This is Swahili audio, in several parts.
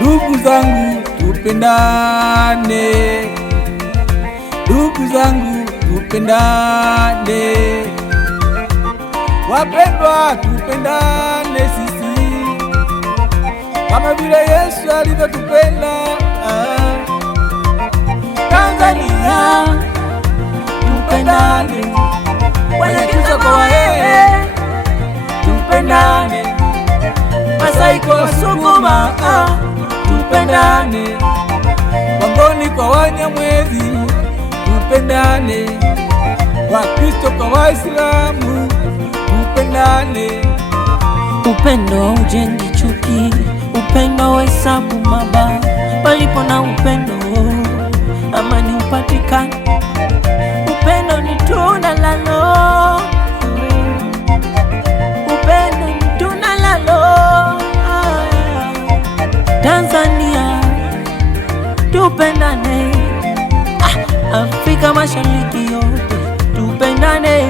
Ndugu zangu tupendane, ndugu zangu tupendane, wapendwa tupendane sisi kama vile Yesu alivyotupenda. Tanzania tupendane, Wanyakyusa kwa Wahehe tupendane, Masai kwa Wasukuma tupendane, Wangoni kwa Wanyamwezi tupendane, Wakristo kwa Waislamu tupendane. Upendo ujengi chuki, upendo hesabu mabaya. Palipo na upendo amani hupatikana. Upendo ni tunda la Roho, upendo ni tunda la Roho. Tanzania tupendane, Afrika Mashariki yote tupendane,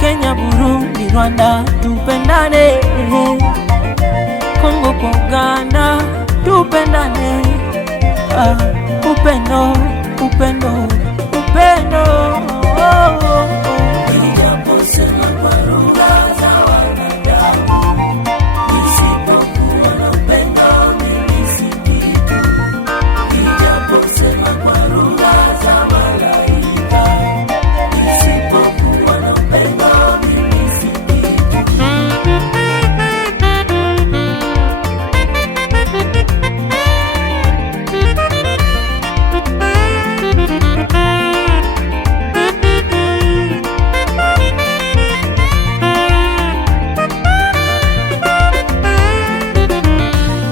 Kenya, Burundi, Rwanda tupendane, Kongo kwa Uganda tupendane. Upendo, upendo, upendo. Ninaposema kwa lugha za wanadamu, nisipokuwa na upendo mimi si kitu. Ninaposema kwa lugha za malaika, nisipokuwa na upendo mimi si kitu.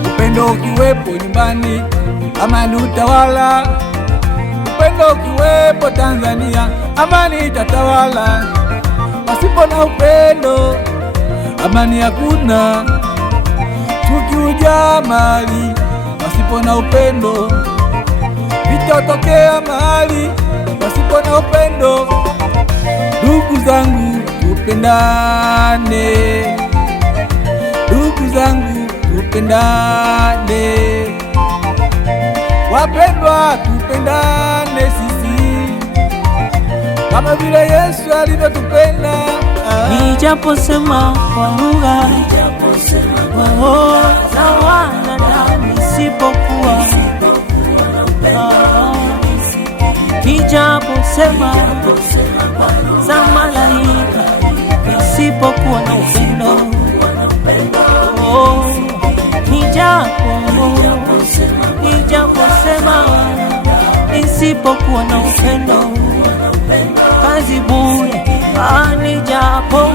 Upendo ukiwepo nyumbani, amani utawala. Upendo ukiwepo Tanzania, amani itatawala. Pasipo na upendo, amani hakuna. Chuki hujaa mahali, pasipo na upendo. Vita hutokea mahali, pasipo na upendo. Ndugu zangu tupendane, ndugu zangu tupendane, wapendwa tupendane sisi kama vile Yesu alivyotupenda. Nijaposema kwa lugha za wanadamu, nisipokuwa nijaposema za malaika, nisipokuwa na upendo. Nijaposema nisipokuwa na upendo, kazi bure. Nijapo